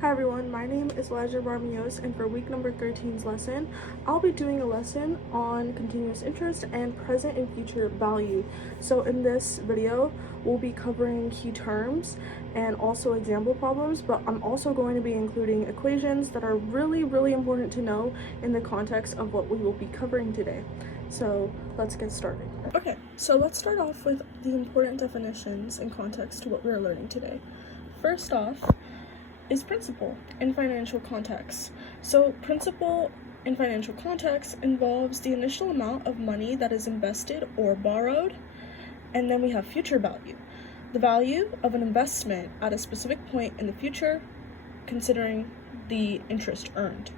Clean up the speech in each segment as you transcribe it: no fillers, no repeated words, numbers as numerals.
Hi everyone, my name is Elijah, and for week number 13's lesson, I'll be doing a lesson on continuous interest and present and future value. So in this video, we'll be covering key terms and also example problems, but I'm also going to be including equations that are really important to know in the context of what we will be covering today. So let's get started. Okay, so let's start off with the important definitions and context to what we're learning today. First off, is principal in financial context. So principal in financial context involves the initial amount of money that is invested or borrowed, and then we have future value, the value of an investment at a specific point in the future, considering the interest earned.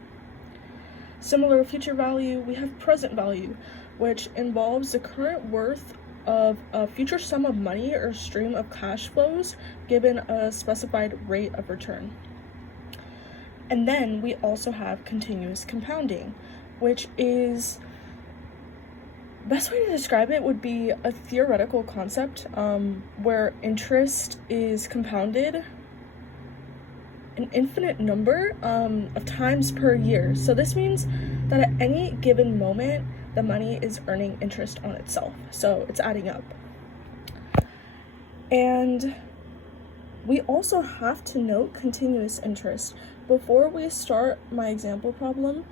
Similar to future value, we have present value, which involves the current worth of a future sum of money or stream of cash flows given a specified rate of return. And then we also have continuous compounding, which is, best way to describe it would be a theoretical concept where interest is compounded an infinite number of times per year. So this means that at any given moment, the money is earning interest on itself. So it's adding up. And we also have to note continuous interest. Before we start my example problem,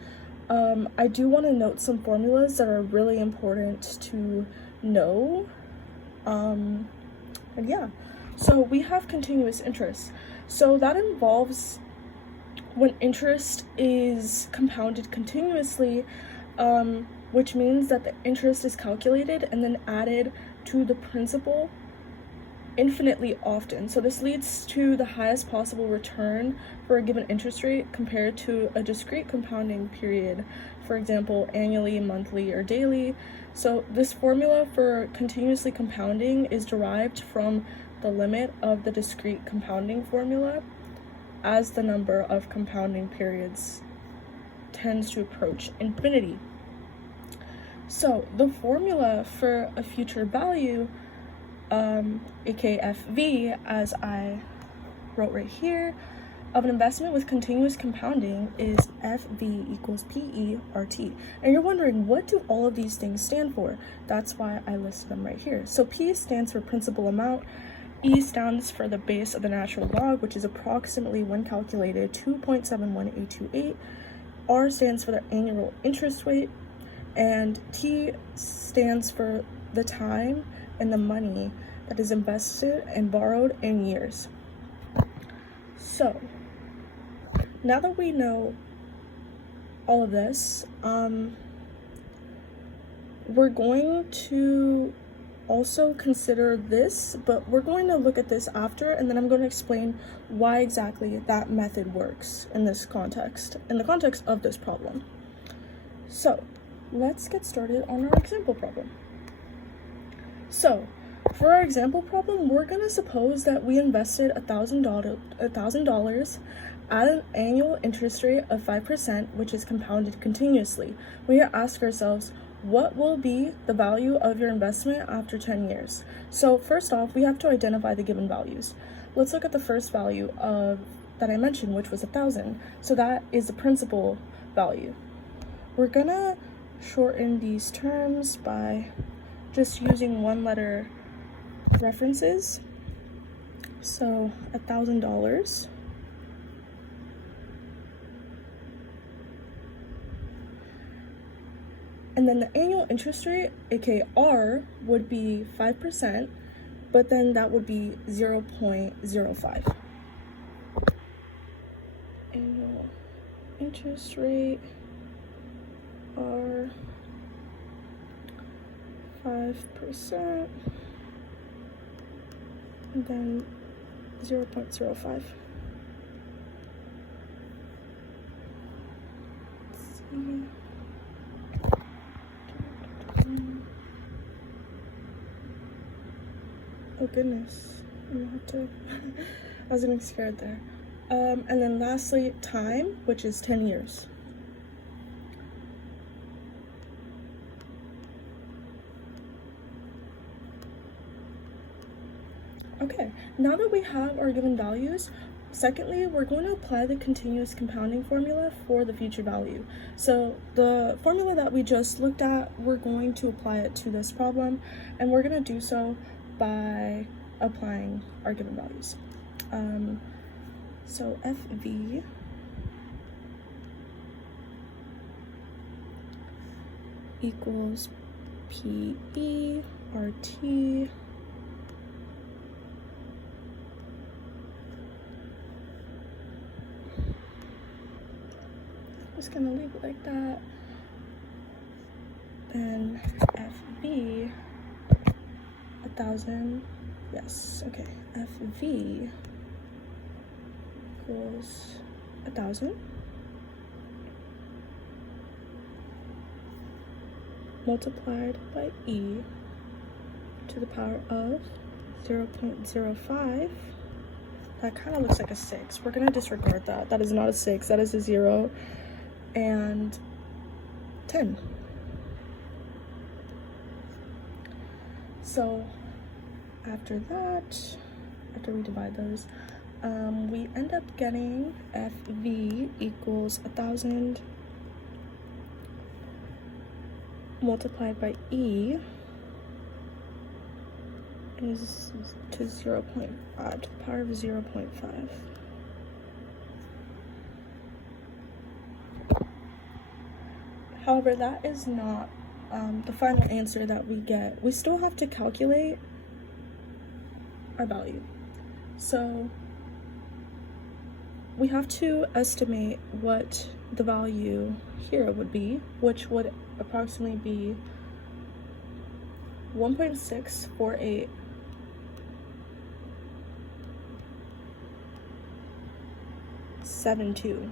I do want to note some formulas that are really important to know. And yeah, so we have continuous interest. So that involves when interest is compounded continuously, which means that the interest is calculated and then added to the principal infinitely often. So this leads to the highest possible return for a given interest rate compared to a discrete compounding period, for example, annually, monthly, or daily. So this formula for continuously compounding is derived from the limit of the discrete compounding formula as the number of compounding periods tends to approach infinity. So the formula for a future value, aka FV, as I wrote right here, of an investment with continuous compounding is FV equals PE/RT. And you're wondering, what do all of these things stand for? That's why I listed them right here. So P stands for principal amount, E stands for the base of the natural log, which is approximately, when calculated, 2.71828. R stands for the annual interest rate, and T stands for the time and the money that is invested and borrowed in years. So now that we know all of this, we're going to also consider this, but we're going to look at this after, and then I'm going to explain why exactly that method works in this context, in the context of this problem. So let's get started on our example problem. So for our example problem, we're going to suppose that we invested $1,000 at an annual interest rate of 5%, which is compounded continuously. We ask ourselves, what will be the value of your investment after 10 years? So first off, we have to identify the given values. Let's look at the first value that I mentioned, which was 1,000. So that is the principal value. We're gonna shorten these terms by just using one letter references. So $1,000. And then the annual interest rate, aka R, would be 5%, but then that would be 0.05. Annual interest rate, R, 5%, and then 0.05. Let's see. Oh goodness, I'm gonna have to, I was getting scared there. And then lastly, time, which is 10 years. Okay, now that we have our given values, secondly, we're going to apply the continuous compounding formula for the future value. So the formula that we just looked at, we're going to apply it to this problem, and we're going to do so by applying our given values. So FV equals PE RT just gonna leave it like that. Then FB 1,000. Yes, okay. FV equals 1,000 multiplied by E to the power of 0.05. That kind of looks like a 6. We're gonna disregard that. That is not a 6. That is a 0 and 10. So after that, after we divide those, we end up getting FV equals 1,000 multiplied by E is to 0.5, to the power of 0.5. However, that is not the final answer that we get. We still have to calculate our value. So we have to estimate what the value here would be, which would approximately be 1.64872.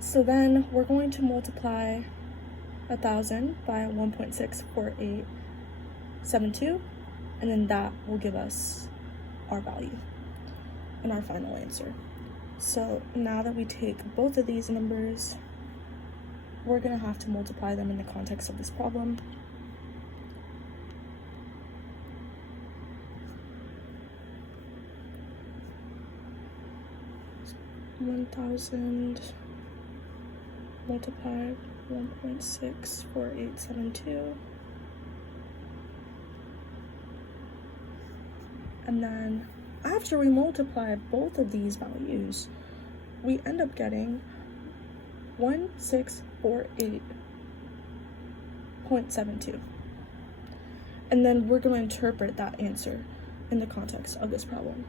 So then we're going to multiply 1,000 by 1.64872, and then that will give us our value and our final answer. So now that we take both of these numbers, we're going to have to multiply them in the context of this problem. So 1,000 multiplied 1.64872, and then after we multiply both of these values, we end up getting 1648.72, and then we're going to interpret that answer in the context of this problem.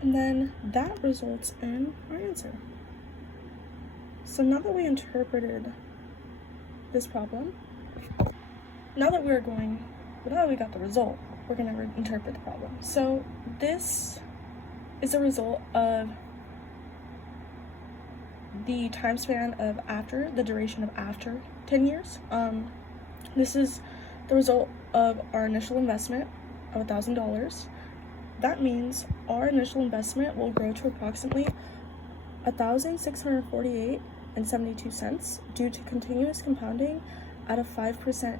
And then that results in our answer. So now that we interpreted this problem, now that we got the result, we're going to interpret the problem. So this is a result of the time span of after, the duration of after 10 years. This is the result of our initial investment of $1,000. That means our initial investment will grow to approximately $1,648.72 due to continuous compounding at a 5%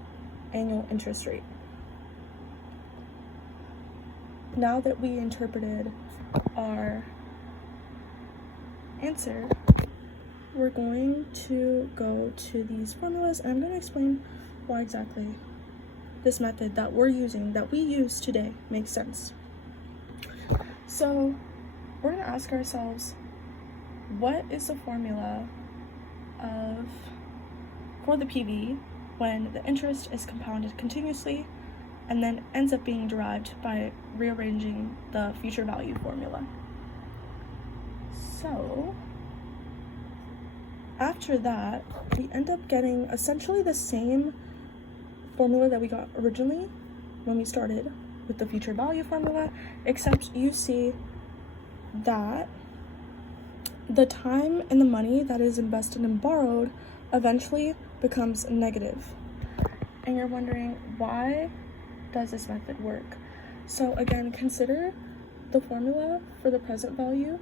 annual interest rate. Now that we interpreted our answer, we're going to go to these formulas, and I'm going to explain why exactly this method that we're using, that we use today, makes sense. So we're going to ask ourselves, what is the formula for the PV when the interest is compounded continuously and then ends up being derived by rearranging the future value formula? So after that, we end up getting essentially the same formula that we got originally when we started with the future value formula, except you see that the time and the money that is invested and borrowed eventually becomes negative. And you're wondering, why does this method work? So again, consider the formula for the present value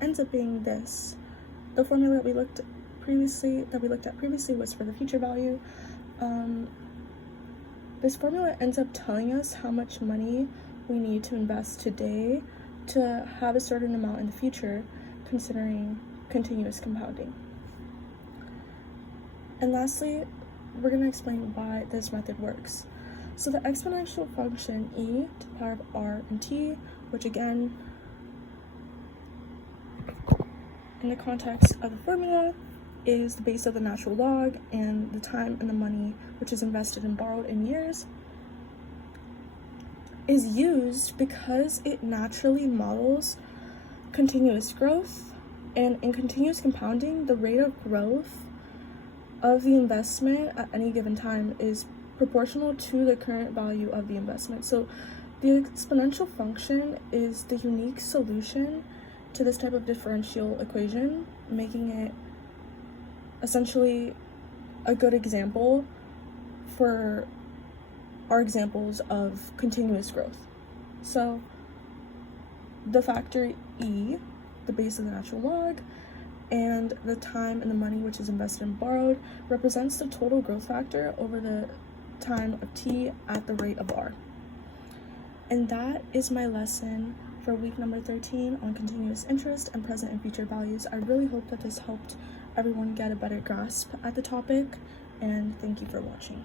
ends up being this. The formula that we looked at previously was for the future value. This formula ends up telling us how much money we need to invest today to have a certain amount in the future, considering continuous compounding. And lastly, we're going to explain why this method works. So the exponential function e to the power of r and t, which again, in the context of the formula, is the base of the natural log, and the time and the money, which is invested and borrowed in years, is used because it naturally models continuous growth, and in continuous compounding, the rate of growth of the investment at any given time is proportional to the current value of the investment. So the exponential function is the unique solution to this type of differential equation, making it essentially a good example for our examples of continuous growth. So the factor e, the base of the natural log, and the time and the money, which is invested and borrowed, represents the total growth factor over the time of t at the rate of r. And that is my lesson for week number 13 on continuous interest and present and future values. I really hope that this helped everyone get a better grasp at the topic, and thank you for watching.